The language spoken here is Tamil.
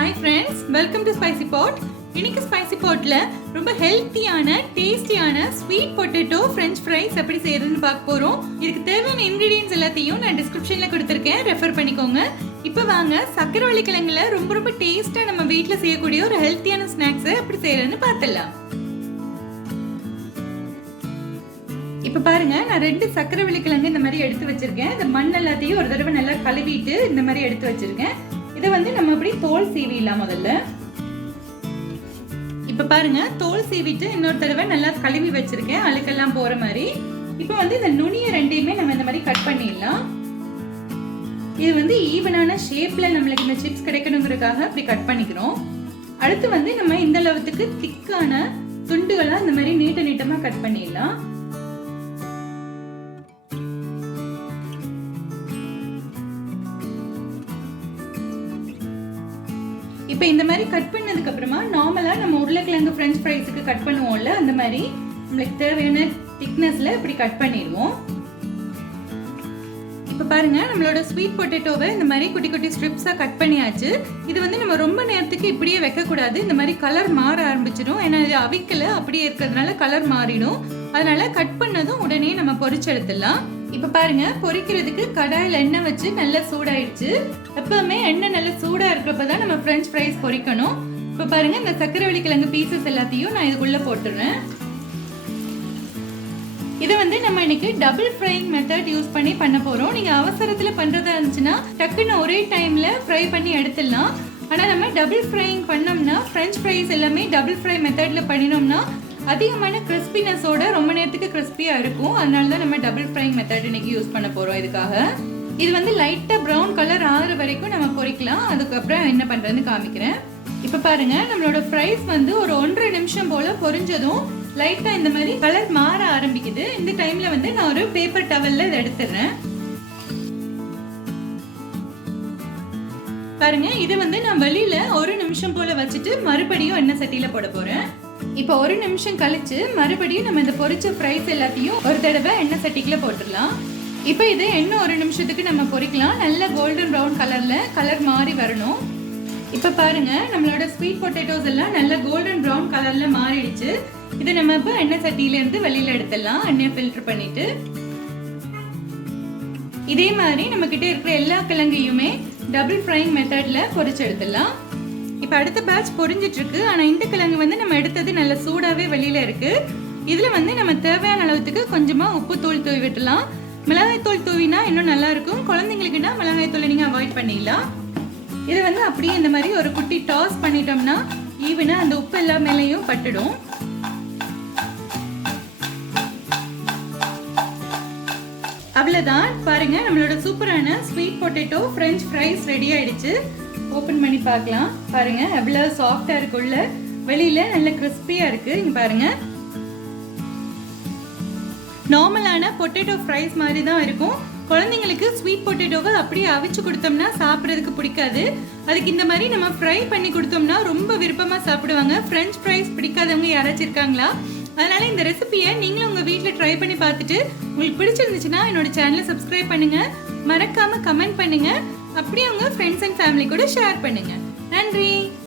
Hi friends, welcome to Spicy Pot. இன்னைக்கு ஸ்பைசி பாட்ல ரொம்ப ஹெல்த்தியான டேஸ்டியான ஸ்வீட் பொட்டேட்டோ ஃப்ரெஞ்ச் ஃப்ரைஸ் எப்படி செய்யறதுன்னு பார்க்க போறோம். இதுக்கு தேவையான இன்கிரிடியன்ட்ஸ் எல்லாத்தையும் நான் டிஸ்கிரிப்ஷன்ல கொடுத்திருக்கேன், ரெஃபர் பண்ணிக்கோங்க. இப்போ வாங்க சக்கரவள்ளி கிழங்குல ரொம்ப டேஸ்டா நம்ம வீட்ல செய்யக்கூடிய ஒரு ஹெல்த்தியான ஸ்நாக்ஸ் எப்படி செய்யறதுன்னு பார்த்துடலாம். இப்போ பாருங்க, நான் 2 சக்கரவள்ளி கிழங்கு இந்த மாதிரி எடுத்து வச்சிருக்கேன். இந்த மண் எல்லாத்தையும் ஒரு தடவை நல்லா கழுவிட்டு இந்த மாதிரி எடுத்து வச்சிருக்கேன். இதை வந்து நம்ம அப்படி தோல் சீவிடலாம் முதல்ல. இப்ப பாருங்க, தோல் சீவிட்டு இன்னொரு தடவை நல்லா கழுவி வச்சிருக்கேன், அழுக்கெல்லாம் போற மாதிரி. இப்போ வந்து இந்த நுனிய ரெண்டையுமே நம்ம இந்த மாதிரி கட் பண்ணிடலாம். இது வந்து ஈவனான ஷேப்ல நம்மளுக்கு இந்த சிப்ஸ் கிடைக்கணுங்கிறதுக்காக அப்படி கட் பண்ணிக்கிறோம். அடுத்து வந்து நம்ம இந்த அளவுக்கு திக்கான துண்டுகளா இந்த மாதிரி நீட்டமா கட் பண்ணிடலாம். இப்போ இந்த மாதிரி கட் பண்ணதுக்கு அப்புறமா நார்மலா நம்ம உருளைக்கிழங்கு ஃப்ரெஞ்ச் ஃப்ரைஸ்க்கு கட் பண்ணுவோம்ல, அந்த மாதிரி நம்மளுக்கு தேவையான திக்னஸ்ல இப்படி கட் பண்ணிடுவோம். இப்போ பாருங்க, நம்மளோட ஸ்வீட் பொட்டேட்டோவை இந்த மாதிரி குட்டி ஸ்ட்ரிப்ஸா கட் பண்ணியாச்சு. இது வந்து நம்ம ரொம்ப நேரத்துக்கு இப்படியே வைக்க கூடாது, இந்த மாதிரி கலர் மாற ஆரம்பிச்சிடும். ஏன்னா இது அவிக்கல அப்படியே இருக்கிறதுனால கலர் மாறிடும். அதனால கட் பண்ணதும் உடனே நம்ம பொரிச்சு எடுத்துடலாம். இப்ப பாருங்க, பொரிக்கிறதுக்கு கடாயில எண்ணெய் வச்சு நல்லா சூடாயிடுச்சு. எப்பவுமே எண்ணெய் நல்லா சூடா இருக்கிறப்பதான் நம்ம ஃப்ரெஞ்ச் ஃப்ரைஸ் பொரிக்கணும். இப்ப பாருங்க, இந்த சக்கரவள்ளி கிழங்கு பீசஸ் எல்லாத்தையும் நான் இதுக்குள்ள போட்டுறேன். இதை வந்து நம்ம இன்னைக்கு டபுள் ஃப்ரைங் மெத்தட் யூஸ் பண்ண போறோம். நீங்க அவசரத்துல பண்றதா இருந்துச்சுன்னா டக்குன்னு ஒரே டைம்ல ஃப்ரை பண்ணி எடுத்துடலாம். ஆனா நம்ம டபுள் ஃப்ரைங் பண்ணோம்னா, ஃப்ரெஞ்ச் ஃப்ரைஸ் எல்லாமே டபுள் ஃப்ரை மெத்தட்ல பண்ணினோம்னா அதிகமான கிறிஸ்பினஸோட ரொம்ப நேரத்துக்கு கிறிஸ்பியா இருக்கும். அதனால தான் நம்ம டபுள் ஃப்ரைங் மெத்தட் இன்னைக்கு யூஸ் பண்ண போறோம். இதுக்காக இது வந்து லைட்டா ப்ரௌன் கலர் ஆகுற வரைக்கும் நம்ம பொரிக்கலாம். அதுக்கப்புறம் என்ன பண்றதுன்னு காமிக்கிறேன். இப்ப பாருங்க, நம்மளோட ஃப்ரைஸ் வந்து ஒரு 1.5 நிமிஷம் போல பொரிஞ்சதும் லைட்டா இந்த மாதிரி கலர் மாற ஆரம்பிக்குது. இந்த டைம்ல வந்து நான் ஒரு பேப்பர் டவல்ல இதை எடுத்துறேன். பாருங்க, இதை வந்து நான் வெளியில 1 நிமிஷம் போல வச்சுட்டு மறுபடியும் எண்ணெய் சட்டியில போட போறேன். இப்போ 1 நிமிஷம் கழிச்சு மறுபடியும் நம்ம இந்த பொரிச்ச ஃப்ரைஸ் எல்லாத்தையும் ஒரு தடவை எண்ணெய் சட்டிக்குள்ள போட்டுடலாம். இப்போ இது இன்னும் 1 நிமிஷத்துக்கு நம்ம பொரிக்கலாம். நல்ல கோல்டன் ப்ரௌன் கலர்ல கலர் மாறி வரணும். இப்போ பாருங்க, நம்மளோட ஸ்வீட் பொட்டேட்டோஸ் எல்லாம் நல்ல கோல்டன் ப்ரௌன் கலர்ல மாறிடுச்சு. இதை நம்ம இப்போ எண்ணெய் சட்டியில இருந்து வெளியில எடுத்துடலாம், எண்ணெய் ஃபில்டர் பண்ணிட்டு. இதே மாதிரி நம்ம கிட்ட இருக்கிற எல்லா கிழங்கையுமே டபுள் ஃப்ரைங் மெத்தட்ல பொரிச்சு எடுத்துடலாம். இப்போ அடுத்த பேட்ச் பொரிஞ்சிட்டு இருக்கு. ஆனா இந்த கிழங்கு வந்து நம்ம எடுத்தது நல்ல சூடாவே வெளியில இருக்கு. இதுல வந்து நம்ம தேவையான அளவுக்கு கொஞ்சமா உப்பு தூள் தூவி விட்டுலாம். மிளகாய் தூள் தூவினா இன்னும் நல்லா இருக்கும். குழந்தைங்களுக்குன்னா மிளகாய் தூளை நீங்க அவாய்ட் பண்ணிடலாம். இது வந்து அப்படியே இந்த மாதிரி ஒரு குட்டி டாஸ் பண்ணிட்டோம்னா ஈவனா அந்த உப்பு எல்லா மேலையும் பட்டுடும். அவ்வளவுதான். பாருங்க, நம்மளோட சூப்பரான sweet potato french fries ready ஆயிடுச்சு. ஓபன் பண்ணி பார்க்கலாம். பாருங்க, எவ்வளவு சாஃப்டா இருக்குள்ள, வெளியில நல்ல கிறிஸ்பியா இருக்கு. இங்க பாருங்க, நார்மலான பொட்டேட்டோ ஃப்ரைஸ் மாதிரி தான் இருக்கும். குழந்தைங்களுக்கு ஸ்வீட் பொட்டேட்டோவை அப்படியே அவிச்சு கொடுத்தோம்னா சாப்பிட்றதுக்கு பிடிக்காது. அதுக்கு இந்த மாதிரி நம்ம ஃப்ரை பண்ணி கொடுத்தோம்னா ரொம்ப விருப்பமா சாப்பிடுவாங்க. ஃப்ரெஞ்ச் ஃப்ரைஸ் பிடிக்காதவங்க யாராச்சும் இருக்காங்களா? அதனால இந்த ரெசிபியை நீங்களும் உங்க வீட்டில் ட்ரை பண்ணி பார்த்துட்டு உங்களுக்கு பிடிச்சிருந்துச்சுன்னா என்னோட சேனலை சப்ஸ்கிரைப் பண்ணுங்க, மறக்காம கமெண்ட் பண்ணுங்க, அப்படியே உங்க ஃப்ரெண்ட்ஸ் அண்ட் ஃபேமிலி கூட ஷேர் பண்ணுங்க. நன்றி.